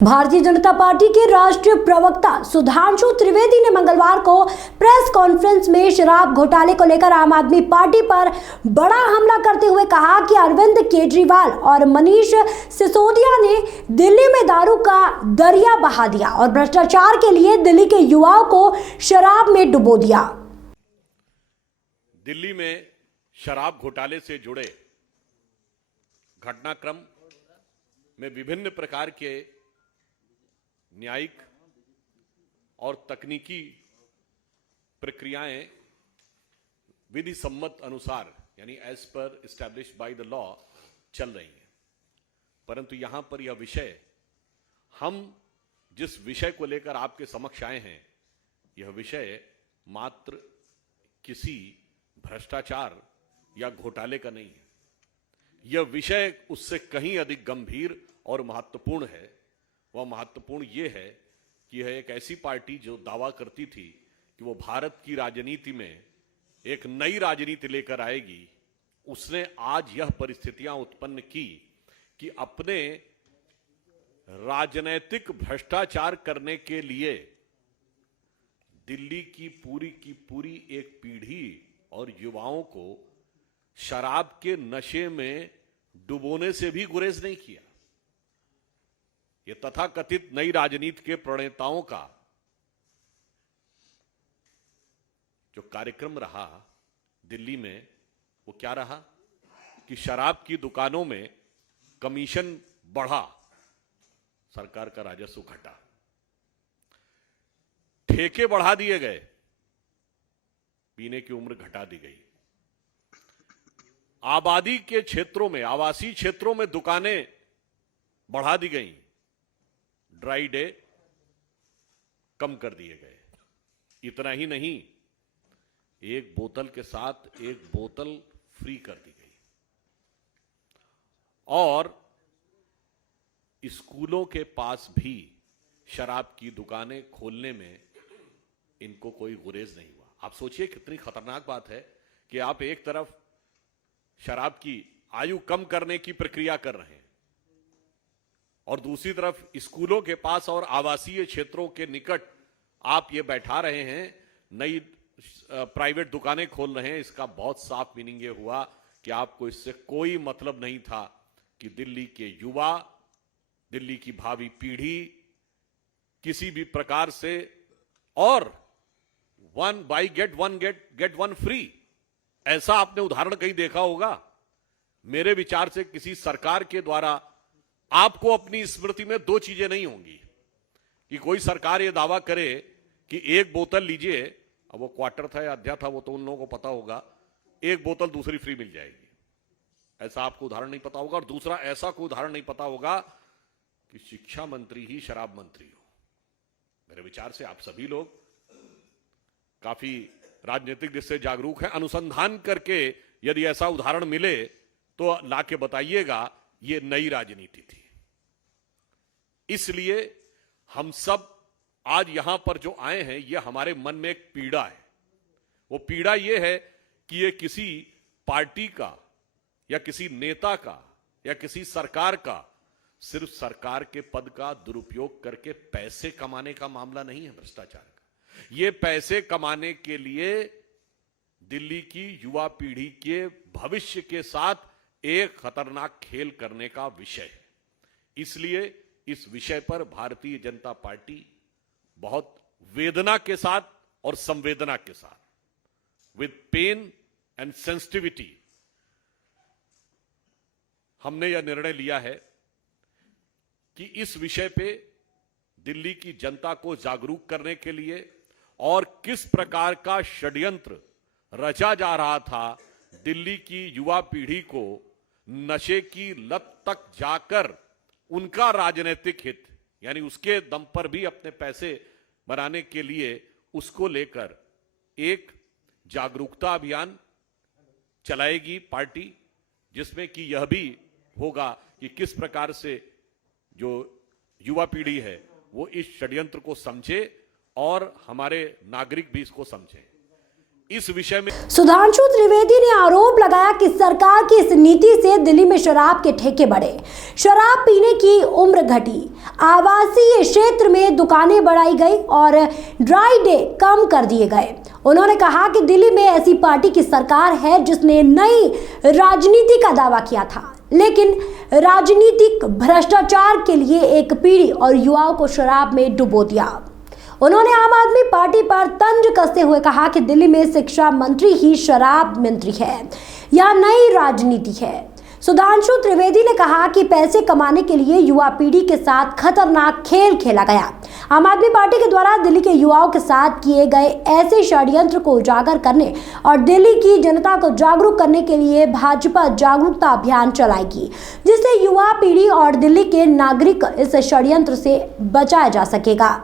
Bharatiya Janata party के राष्ट्रीय प्रवक्ता सुधांशु त्रिवेदी ने मंगलवार को प्रेस कॉन्फ्रेंस में शराब घोटाले को लेकर आम आदमी पार्टी पर बड़ा हमला करते हुए कहा कि अरविंद केजरीवाल और मनीष सिसोदिया ने दिल्ली में दारू का दरिया बहा दिया और भ्रष्टाचार के लिए दिल्ली के युवाओं को शराब में डुबो दिया। दिल्ली में शराब घोटाले से जुड़े घटनाक्रम में विभिन्न प्रकार के न्यायिक और तकनीकी प्रक्रियाएं विधि सम्मत अनुसार यानी as per established by the law चल रही हैं। परंतु यहां पर यह विषय, हम जिस विषय को लेकर आपके समक्ष आए हैं, यह विषय मात्र किसी भ्रष्टाचार या घोटाले का नहीं है। यह विषय उससे कहीं अधिक गंभीर और महत्वपूर्ण है। वह महत्वपूर्ण ये है कि यह एक ऐसी पार्टी जो दावा करती थी कि वो भारत की राजनीति में एक नई राजनीति लेकर आएगी, उसने आज यह परिस्थितियां उत्पन्न की कि अपने राजनीतिक भ्रष्टाचार करने के लिए दिल्ली की पूरी एक पीढ़ी और युवाओं को शराब के नशे में डुबोने से भी गुरेज नहीं किया। ये तथाकथित नई राजनीति के प्रणेताओं का जो कार्यक्रम रहा दिल्ली में, वो क्या रहा कि शराब की दुकानों में कमीशन बढ़ा, सरकार का राजस्व घटा, ठेके बढ़ा दिए गए, पीने की उम्र घटा दी गई, आबादी के क्षेत्रों में, आवासीय क्षेत्रों में दुकानें बढ़ा दी गई, ड्राई डे कम कर दिए गए। इतना ही नहीं, एक बोतल के साथ एक बोतल फ्री कर दी गई और स्कूलों के पास भी शराब की दुकानें खोलने में इनको कोई गुरेज नहीं हुआ। आप सोचिए कितनी खतरनाक बात है कि आप एक तरफ शराब की आयु कम करने की प्रक्रिया कर रहे हैं और दूसरी तरफ स्कूलों के पास और आवासीय क्षेत्रों के निकट आप ये बैठा रहे हैं, नई प्राइवेट दुकानें खोल रहे हैं। इसका बहुत साफ मीनिंग ये हुआ कि आपको इससे कोई मतलब नहीं था कि दिल्ली के युवा, दिल्ली की भावी पीढ़ी किसी भी प्रकार से, और one by get one free, ऐसा आपने उदाहरण कहीं देखा होगा? मेरे विचार से किसी सरकार के द्वारा आपको अपनी स्मृति में दो चीजें नहीं होंगी कि कोई सरकार यह दावा करे कि एक बोतल लीजिए, अब वो क्वार्टर था या अध्या था वो तो उन लोगों को पता होगा, एक बोतल दूसरी फ्री मिल जाएगी। ऐसा आपको उदाहरण नहीं पता होगा। और दूसरा ऐसा कोई उदाहरण नहीं पता होगा कि शिक्षा मंत्री ही शराब मंत्री हो। मेरे विचार से आप सभी लोग काफी राजनीतिक दृष्टि से जागरूक हैं। अनुसंधान करके यदि ऐसा उदाहरण मिले तो लाके बताइएगा। ये नई राजनीति थी। इसलिए हम सब आज यहां पर जो आए हैं, ये हमारे मन में एक पीड़ा है। वो पीड़ा ये है कि ये किसी पार्टी का या किसी नेता का या किसी सरकार का सिर्फ सरकार के पद का दुरुपयोग करके पैसे कमाने का मामला नहीं है भ्रष्टाचार का। ये पैसे कमाने के लिए दिल्ली की युवा पीढ़ी के भविष्य के साथ एक खतरनाक खेल करने का विषय है। इसलिए इस विषय पर भारतीय जनता पार्टी बहुत वेदना के साथ और संवेदना के साथ, विद पेन एंड सेंसिटिविटी, हमने यह निर्णय लिया है कि इस विषय पे दिल्ली की जनता को जागरूक करने के लिए और किस प्रकार का षड्यंत्र रचा जा रहा था दिल्ली की युवा पीढ़ी को नशे की लत तक जाकर उनका राजनीतिक हित, यानी उसके दम पर भी अपने पैसे बनाने के लिए, उसको लेकर एक जागरूकता अभियान चलाएगी पार्टी, जिसमें कि यह भी होगा कि किस प्रकार से जो युवा पीढ़ी है वो इस षड्यंत्र को समझे और हमारे नागरिक भी इसको समझें। इस विषय में सुधांशु त्रिवेदी ने आरोप लगाया कि सरकार की इस नीति से दिल्ली में शराब के ठेके बढ़े, शराब पीने की उम्र घटी, आवासीय क्षेत्र में दुकानें बढ़ाई गई और ड्राई डे कम कर दिए गए। उन्होंने कहा कि दिल्ली में ऐसी पार्टी की सरकार है जिसने नई राजनीति का दावा किया था, लेकिन राजनीतिक भ्रष्टाचार के लिए एक पीढ़ी और युवाओं को शराब में डुबो दिया। उन्होंने आम आदमी पार्टी पर तंज कसते हुए कहा कि दिल्ली में शिक्षा मंत्री ही शराब मंत्री है, यह नई राजनीति है। सुधांशु त्रिवेदी ने कहा कि पैसे कमाने के लिए युवा पीढ़ी के साथ खतरनाक खेल खेला गया। आम आदमी पार्टी के द्वारा दिल्ली के युवाओं के साथ किए गए ऐसे षड्यंत्र को उजागर करने और दिल्ली की जनता को जागरूक करने के लिए भाजपा जागरूकता अभियान चलाएगी, जिससे युवा पीढ़ी और दिल्ली के नागरिक इस षड्यंत्र से बचाया जा सकेगा।